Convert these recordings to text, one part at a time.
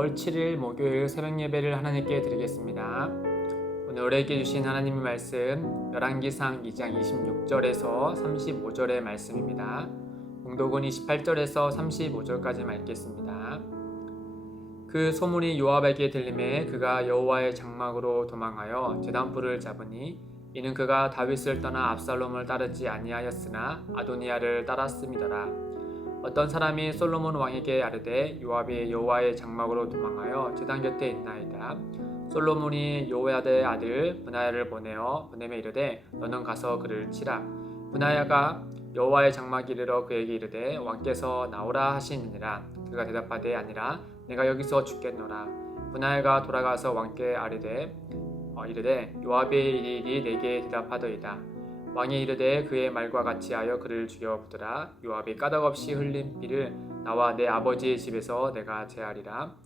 5월 7일 목요일 새벽 예배를 하나님께 드리겠습니다. 오늘 우리에게 주신 하나님의 말씀 열왕기상 2장 26절에서 35절의 말씀입니다. 봉독은 28절에서 35절까지 읽겠습니다. 그 소문이 요압에게 들림에 그가 여호와의 장막으로 도망하여 제단불을 잡으니 이는 그가 다윗을 떠나 압살롬을 따르지 아니하였으나 아도니아를 따랐음이더라. 어떤 사람이 솔로몬 왕에게 아뢰되 요압이 여호와의 장막으로 도망하여 제단 곁에 있나이다. 솔로몬이 요야드의 아들 브나야를 보내며 이르되 너는 가서 그를 치라. 브나야가 여호와의 장막에 이르러 그에게 이르되 왕께서 나오라 하시느니라. 그가 대답하되 아니라 내가 여기서 죽겠노라. 브나야가 돌아가서 왕께 이르되 요압의 일이 내게 대답하더이다. 왕이 이르되 그의 말과 같이 하여 그를 죽여보더라. 요압이 까닭없이 흘린 피를 나와 내 아버지의 집에서 내가 제하리라.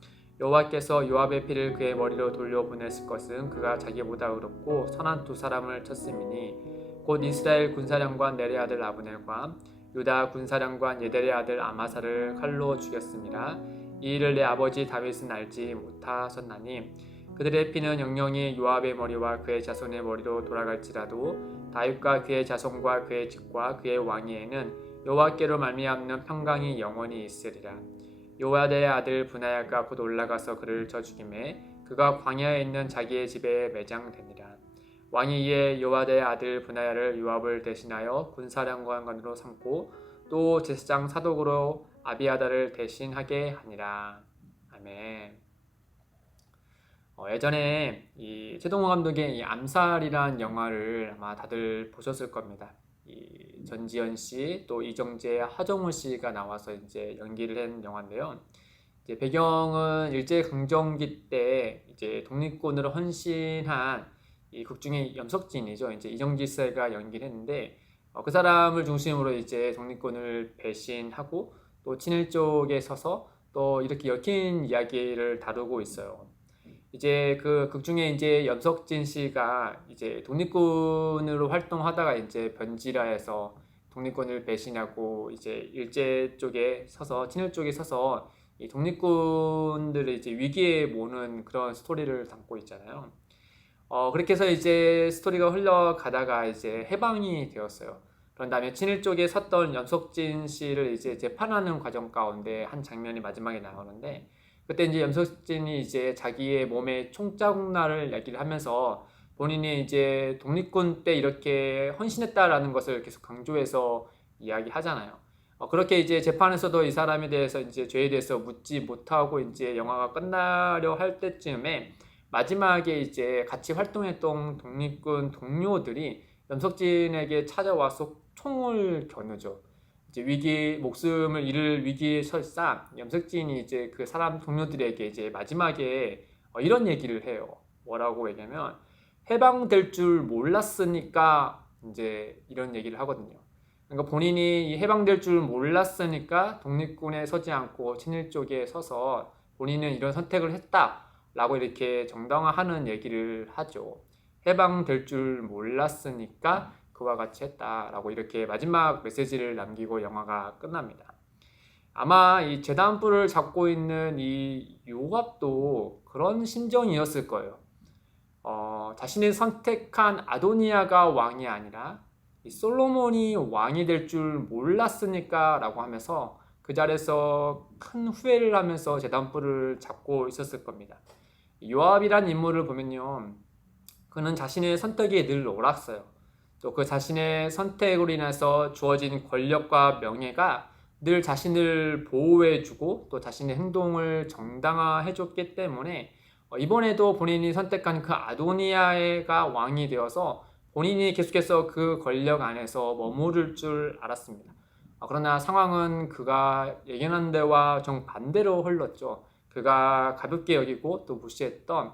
여호와께서 요압의 피를 그의 머리로 돌려보냈을 것은 그가 자기보다 의롭고 선한 두 사람을 쳤음이니 곧 이스라엘 군사령관 넬의 아들 아브넬과 유다 군사령관 예델의 아들 아마사를 칼로 죽였습니다. 이 일을 내 아버지 다윗은 알지 못하셨나니 그들의 피는 영영이 요압의 머리와 그의 자손의 머리로 돌아갈지라도 다윗과 그의 자손과 그의 집과 그의 왕위에는 여호와께로 말미암는 평강이 영원히 있으리라. 요야드의 아들 브나야가 곧 올라가서 그를 쳐 죽이매 그가 광야에 있는 자기의 집에 매장되니라. 왕이 이에 요야드의 아들 브나야를 요압을 대신하여 군사령관으로 삼고 또 제사장 사독으로 아비아다를 대신하게 하니라. 아멘. 예전에 이 최동호 감독의 이 암살이란 영화를 아마 다들 보셨을 겁니다. 이 전지현 씨, 또 이정재, 하정우 씨가 나와서 이제 연기를 한 영화인데요. 이제 배경은 일제 강점기 때 이제 독립군으로 헌신한 이 극중의 염석진이죠. 이제 이정재 씨가 연기를 했는데 그 사람을 중심으로 이제 독립군을 배신하고 또 친일 쪽에 서서 또 이렇게 얽힌 이야기를 다루고 있어요. 이제 그 극중에 이제 염석진 씨가 이제 독립군으로 활동하다가 이제 변질해서 독립군을 배신하고 이제 일제 쪽에 서서 친일 쪽에 서서 이 독립군들을 이제 위기에 모는 그런 스토리를 담고 있잖아요. 그렇게 해서 이제 스토리가 흘러가다가 이제 해방이 되었어요. 그런 다음에 친일 쪽에 섰던 염석진 씨를 이제 재판하는 과정 가운데 한 장면이 마지막에 나오는데 그때 이제 염석진이 이제 자기의 몸에 총자국날을 얘기를 하면서 본인이 이제 독립군 때 이렇게 헌신했다라는 것을 계속 강조해서 이야기하잖아요. 그렇게 이제 재판에서도 이 사람에 대해서 이제 죄에 대해서 묻지 못하고 이제 영화가 끝나려 할 때쯤에 마지막에 이제 같이 활동했던 독립군 동료들이 염석진에게 찾아와서 총을 겨누죠. 이제 목숨을 잃을 위기에 설사 염석진이 이제 그 사람 동료들에게 이제 마지막에 이런 얘기를 해요. 뭐라고 얘기하면 해방될 줄 몰랐으니까 이제 이런 얘기를 하거든요. 그러니까 본인이 해방될 줄 몰랐으니까 독립군에 서지 않고 친일 쪽에 서서 본인은 이런 선택을 했다라고 이렇게 정당화하는 얘기를 하죠. 해방될 줄 몰랐으니까 그와 같이 했다라고 이렇게 마지막 메시지를 남기고 영화가 끝납니다. 아마 이 제단불을 잡고 있는 이 요압도 그런 심정이었을 거예요. 자신이 선택한 아도니아가 왕이 아니라 이 솔로몬이 왕이 될 줄 몰랐으니까 라고 하면서 그 자리에서 큰 후회를 하면서 제단불을 잡고 있었을 겁니다. 요압이란 인물을 보면요, 그는 자신의 선택에 늘 옳았어요. 또 그 자신의 선택으로 인해서 주어진 권력과 명예가 늘 자신을 보호해주고 또 자신의 행동을 정당화해줬기 때문에 이번에도 본인이 선택한 그 아도니아가 왕이 되어서 본인이 계속해서 그 권력 안에서 머무를 줄 알았습니다. 그러나 상황은 그가 예견한 데와 정반대로 흘렀죠. 그가 가볍게 여기고 또 무시했던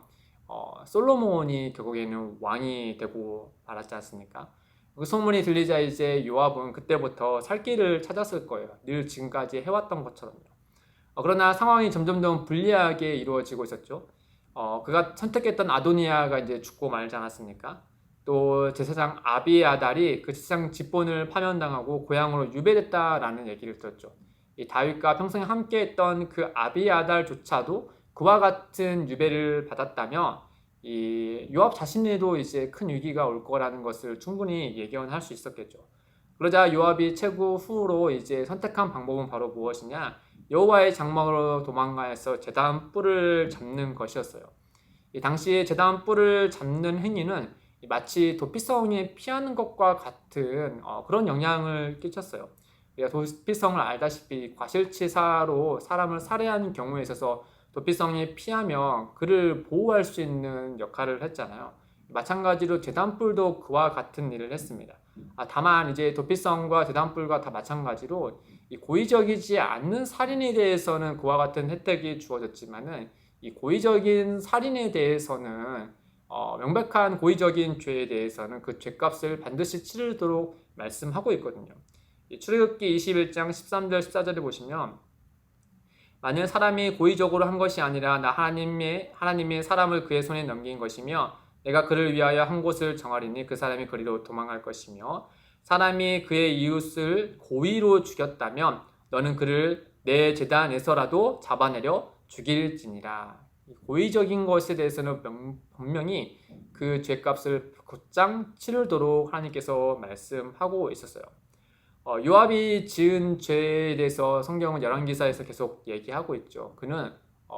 솔로몬이 결국에는 왕이 되고 말았지 않습니까? 그 소문이 들리자 이제 요압은 그때부터 살 길을 찾았을 거예요. 늘 지금까지 해왔던 것처럼요. 그러나 상황이 점점 더 불리하게 이루어지고 있었죠. 그가 선택했던 아도니아가 이제 죽고 말지 않았습니까? 또 제사장 아비아달이 그 제사장 직분을 파면당하고 고향으로 유배됐다라는 얘기를 들었죠. 이 다윗과 평생 함께했던 그 아비아달조차도 그와 같은 유배를 받았다면 이 요압 자신에도 이제 큰 위기가 올 거라는 것을 충분히 예견할 수 있었겠죠. 그러자 요압이 최고 후로 이제 선택한 방법은 바로 무엇이냐? 여호와의 장막으로 도망가서 제단 뿔을 잡는 것이었어요. 이 당시에 제단 뿔을 잡는 행위는 마치 도피성에 피하는 것과 같은 그런 영향을 끼쳤어요. 도피성을 알다시피 과실치사로 사람을 살해하는 경우에 있어서 도피성에 피하며 그를 보호할 수 있는 역할을 했잖아요. 마찬가지로 제단뿔도 그와 같은 일을 했습니다. 다만 이제 도피성과 제단뿔과 다 마찬가지로 이 고의적이지 않는 살인에 대해서는 그와 같은 혜택이 주어졌지만은 이 고의적인 살인에 대해서는 명백한 고의적인 죄에 대해서는 그 죄값을 반드시 치르도록 말씀하고 있거든요. 출애굽기 21장 13절 14절에 보시면 만일 사람이 고의적으로 한 것이 아니라 나 하나님의 사람을 그의 손에 넘긴 것이며 내가 그를 위하여 한 곳을 정하리니 그 사람이 그리로 도망갈 것이며 사람이 그의 이웃을 고의로 죽였다면 너는 그를 내 제단에서라도 잡아내려 죽일지니라. 고의적인 것에 대해서는 분명히 그 죄값을 곧장 치르도록 하나님께서 말씀하고 있었어요. 요압이 지은 죄에 대해서 성경은 열왕기사에서 계속 얘기하고 있죠. 그는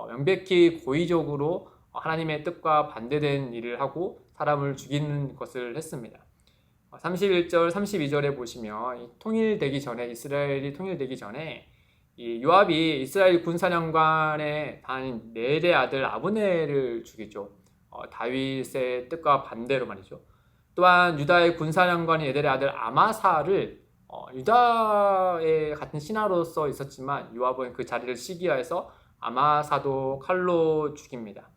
명백히 고의적으로 하나님의 뜻과 반대된 일을 하고 사람을 죽이는 것을 했습니다. 31절, 32절에 보시면 통일되기 전에 이스라엘이 통일되기 전에 이 요압이 이스라엘 군사령관의 단 넬의 아들 아브넬을 죽이죠. 다윗의 뜻과 반대로 말이죠. 또한 유다의 군사령관이 에델의 아들 아마사를 유다의 같은 신하로서 있었지만 요압은 그 자리를 시기하여서 아마사도 칼로 죽입니다.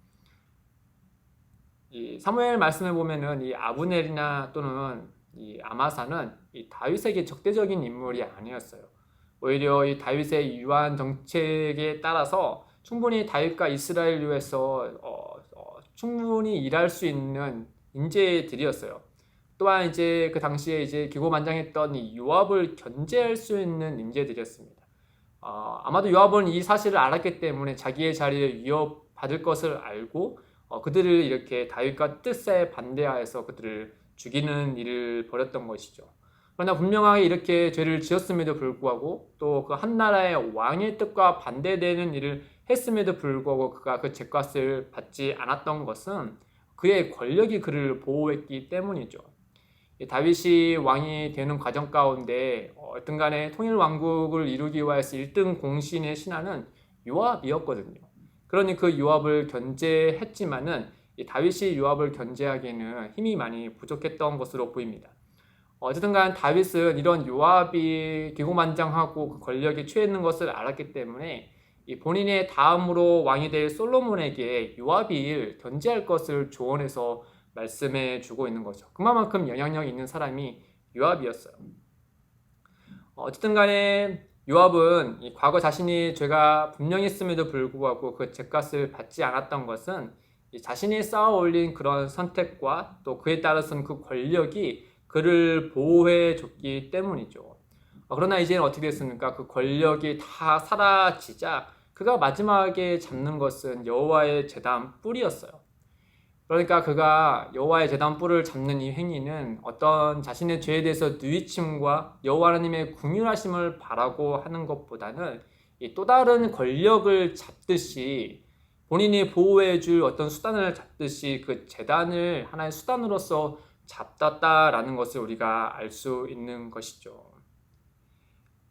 이 사무엘 말씀을 보면은 이 아브넬이나 또는 이 아마사는 이 다윗에게 적대적인 인물이 아니었어요. 오히려 이 다윗의 유한 정책에 따라서 충분히 다윗과 이스라엘에서 충분히 일할 수 있는 인재들이었어요. 또한 이제 그 당시에 이제 기고만장했던 이 요압을 견제할 수 있는 인재들이었습니다. 아마도 요압은 이 사실을 알았기 때문에 자기의 자리를 위협받을 것을 알고 그들을 이렇게 다윗과 뜻에 반대하여서 그들을 죽이는 일을 벌였던 것이죠. 그러나 분명하게 이렇게 죄를 지었음에도 불구하고 또 그 한 나라의 왕의 뜻과 반대되는 일을 했음에도 불구하고 그가 그 죄값을 받지 않았던 것은 그의 권력이 그를 보호했기 때문이죠. 다윗이 왕이 되는 과정 가운데 어떤 간에 통일 왕국을 이루기 위해서 1등 공신의 신하는 요압이었거든요. 그러니 그 요압을 견제했지만은 다윗이 요압을 견제하기에는 힘이 많이 부족했던 것으로 보입니다. 어쨌든 간 다윗은 이런 요압이 기고만장하고 그 권력에 취해 있는 것을 알았기 때문에 본인의 다음으로 왕이 될 솔로몬에게 요압이 견제할 것을 조언해서 말씀해 주고 있는 거죠. 그만큼 영향력 있는 사람이 요압이었어요. 어쨌든 간에 요압은 과거 자신이 죄가 분명했음에도 불구하고 그 죄값을 받지 않았던 것은 자신이 쌓아 올린 그런 선택과 또 그에 따라서는 그 권력이 그를 보호해 줬기 때문이죠. 그러나 이제는 어떻게 됐습니까? 그 권력이 다 사라지자 그가 마지막에 잡는 것은 여호와의 제단 뿔이었어요. 그러니까 그가 여호와의 제단 뿔을 잡는 이 행위는 어떤 자신의 죄에 대해서 누이침과 여호와 하나님의 긍휼하심을 바라고 하는 것보다는 또 다른 권력을 잡듯이 본인이 보호해 줄 어떤 수단을 잡듯이 그 제단을 하나의 수단으로서 잡았다라는 것을 우리가 알 수 있는 것이죠.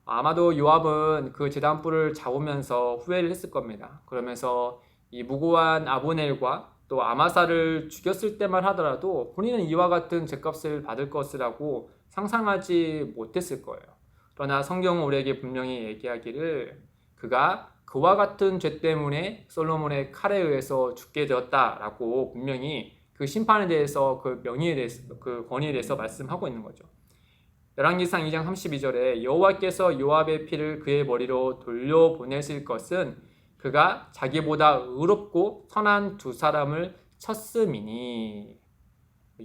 아마도 요압은 그 제단 뿔을 잡으면서 후회를 했을 겁니다. 그러면서 이 무고한 아브넬과 또 아마사를 죽였을 때만 하더라도 본인은 이와 같은 죄값을 받을 것이라고 상상하지 못했을 거예요. 그러나 성경은 우리에게 분명히 얘기하기를 그가 그와 같은 죄 때문에 솔로몬의 칼에 의해서 죽게 되었다라고 분명히 그 심판에 대해서 그 명의에 대해서 그 권위에 대해서 말씀하고 있는 거죠. 열왕기상 2장 32절에 여호와께서 요압의 피를 그의 머리로 돌려보내실 것은 그가 자기보다 의롭고 선한 두 사람을 쳤음이니.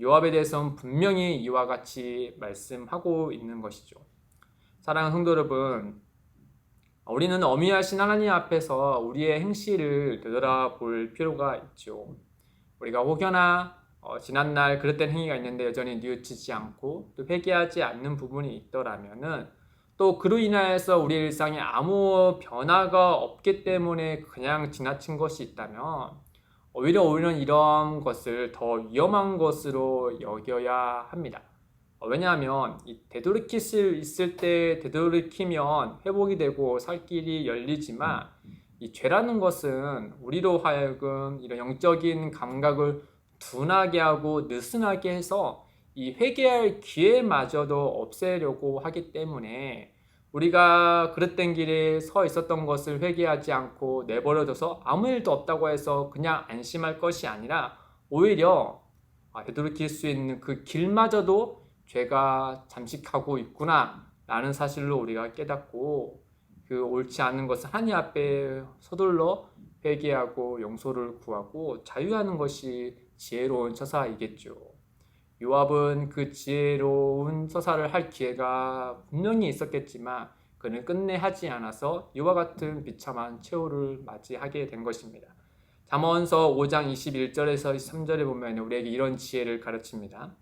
요압에 대해서는 분명히 이와 같이 말씀하고 있는 것이죠. 사랑하는 성도 여러분, 우리는 어미하신 하나님 앞에서 우리의 행실을 되돌아볼 필요가 있죠. 우리가 혹여나 지난날 그랬던 행위가 있는데 여전히 뉘우치지 않고 또 회개하지 않는 부분이 있더라면은 또 그로 인하여서 우리 일상에 아무 변화가 없기 때문에 그냥 지나친 것이 있다면 오히려 우리는 이런 것을 더 위험한 것으로 여겨야 합니다. 왜냐하면 이 되돌이킬 수 있을 때 되돌이키면 회복이 되고 살 길이 열리지만 이 죄라는 것은 우리로 하여금 이런 영적인 감각을 둔하게 하고 느슨하게 해서 이 회개할 기회마저도 없애려고 하기 때문에 우리가 그릇된 길에 서 있었던 것을 회개하지 않고 내버려둬서 아무 일도 없다고 해서 그냥 안심할 것이 아니라 오히려 되돌이킬 수 있는 그 길마저도 죄가 잠식하고 있구나 라는 사실로 우리가 깨닫고 그 옳지 않은 것을 하나님 앞에 서둘러 회개하고 용서를 구하고 자유하는 것이 지혜로운 처사이겠죠. 요압은 그 지혜로운 처사를 할 기회가 분명히 있었겠지만 그는 끝내 하지 않아서 이와 같은 비참한 최후를 맞이하게 된 것입니다. 잠언서 5장 21절에서 23절에 보면 우리에게 이런 지혜를 가르칩니다.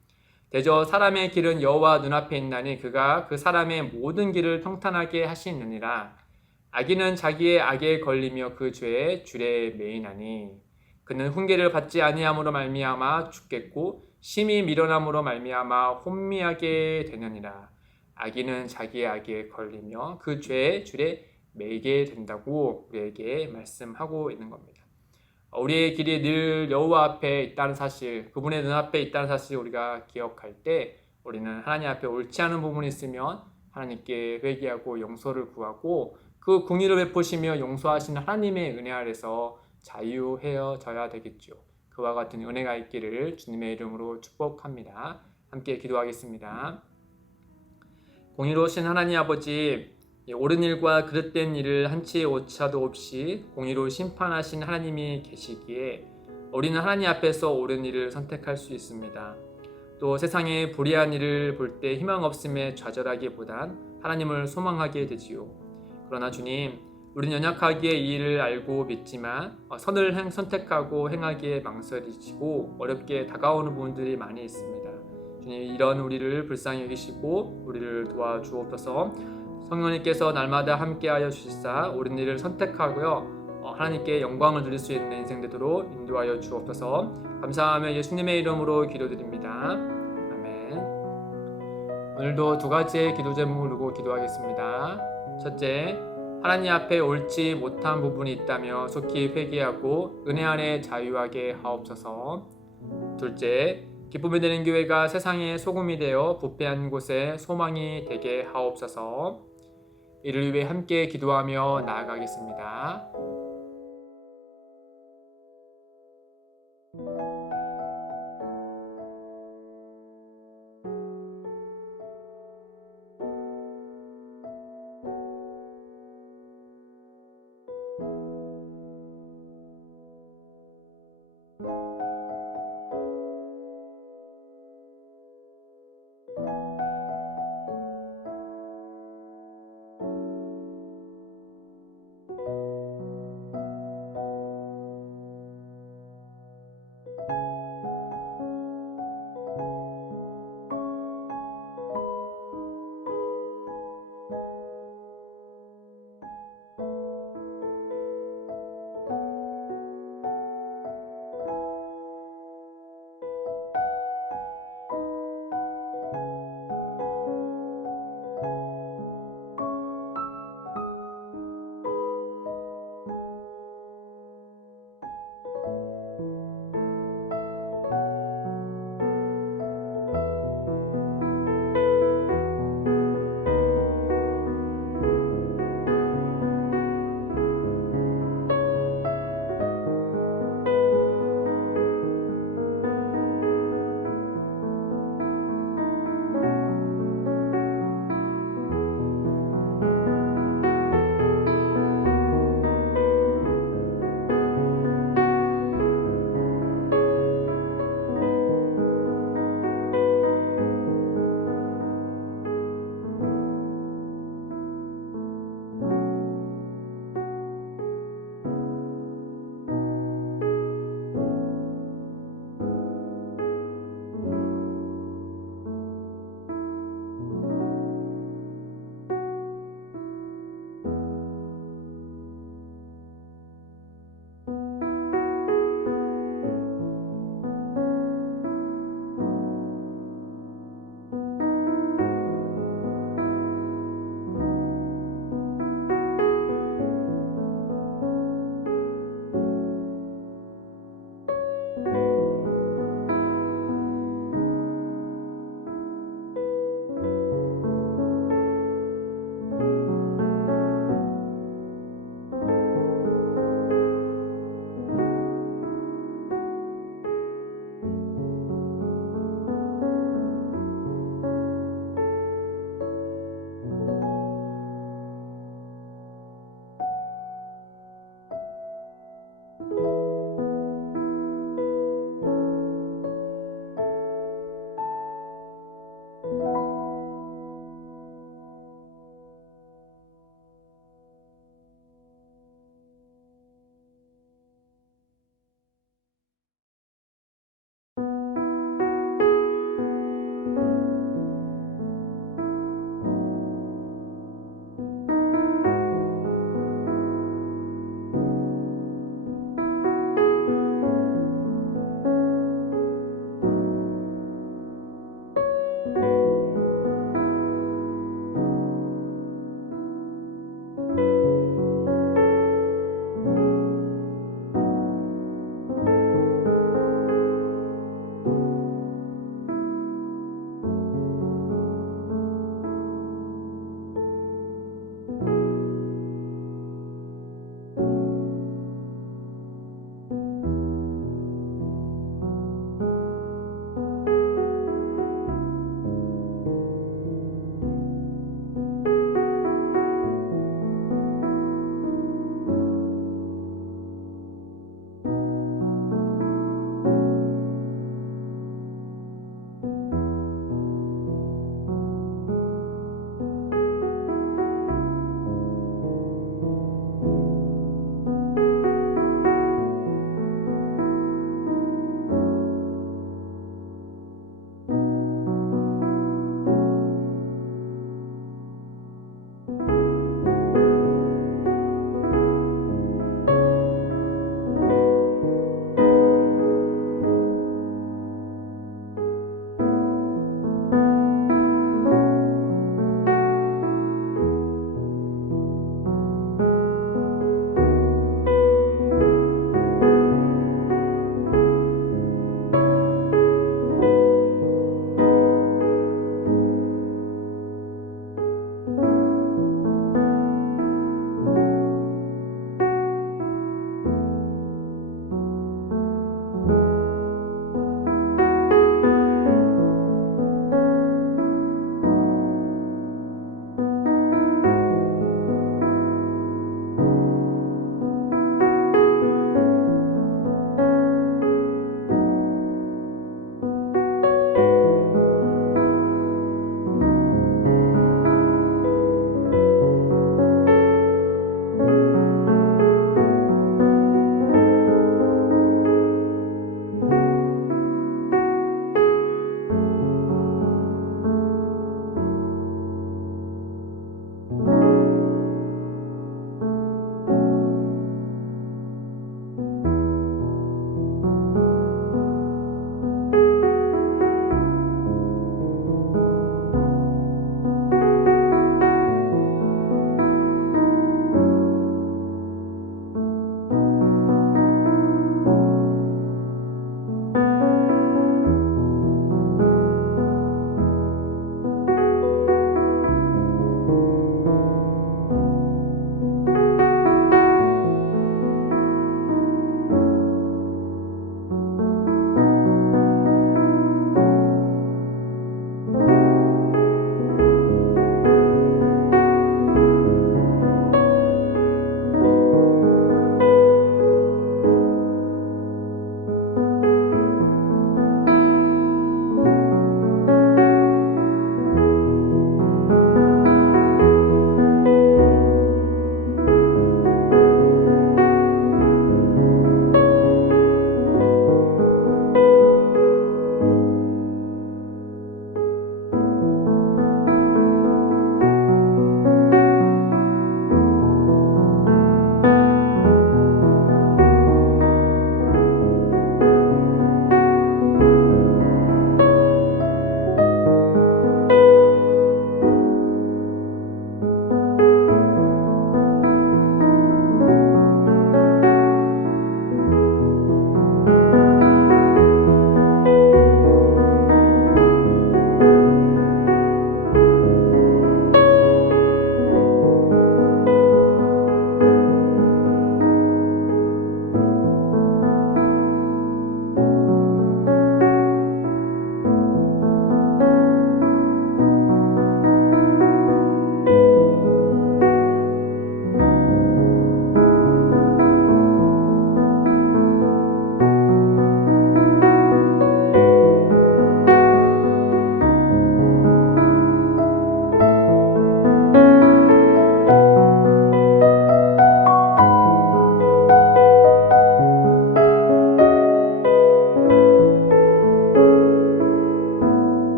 대저 사람의 길은 여호와 눈앞에 있나니 그가 그 사람의 모든 길을 평탄하게 하시느니라. 악인은 자기의 악에 걸리며 그 죄에 줄에 매이나니 그는 훈계를 받지 아니함으로 말미암아 죽겠고 심히 미련함으로 말미암아 혼미하게 되느니라. 악인은 자기의 악에 걸리며 그 죄의 줄에 매이게 된다고 우리에게 말씀하고 있는 겁니다. 우리의 길이 늘 여호와 앞에 있다는 사실, 그분의 눈앞에 있다는 사실을 우리가 기억할 때 우리는 하나님 앞에 옳지 않은 부분이 있으면 하나님께 회개하고 용서를 구하고 그 공의를 베푸시며 용서하시는 하나님의 은혜 아래서 자유해져야 되겠죠. 그와 같은 은혜가 있기를 주님의 이름으로 축복합니다. 함께 기도하겠습니다. 공의로우신 하나님 아버지, 옳은 일과 그릇된 일을 한치의 오차도 없이 공의로 심판하신 하나님이 계시기에 우리는 하나님 앞에서 옳은 일을 선택할 수 있습니다. 또 세상의 불의한 일을 볼 때 희망 없음에 좌절하기보단 하나님을 소망하게 되지요. 그러나 주님, 우리는 연약하기에 이 일을 알고 믿지만 선을 선택하고 행하기에 망설이시고 어렵게 다가오는 부분들이 많이 있습니다. 주님, 이런 우리를 불쌍히 여기시고 우리를 도와주옵소서. 성령님께서 날마다 함께하여 주시사 옳은 일을 선택하고요 하나님께 영광을 드릴 수 있는 인생 되도록 인도하여 주옵소서. 감사하며 예수님의 이름으로 기도드립니다. 아멘. 오늘도 두 가지의 기도 제목을 두고 기도하겠습니다. 첫째, 하나님 앞에 옳지 못한 부분이 있다며 속히 회개하고 은혜 안에 자유하게 하옵소서. 둘째, 기쁨이 되는 교회가 세상의 소금이 되어 부패한 곳에 소망이 되게 하옵소서. 이를 위해 함께 기도하며 나아가겠습니다.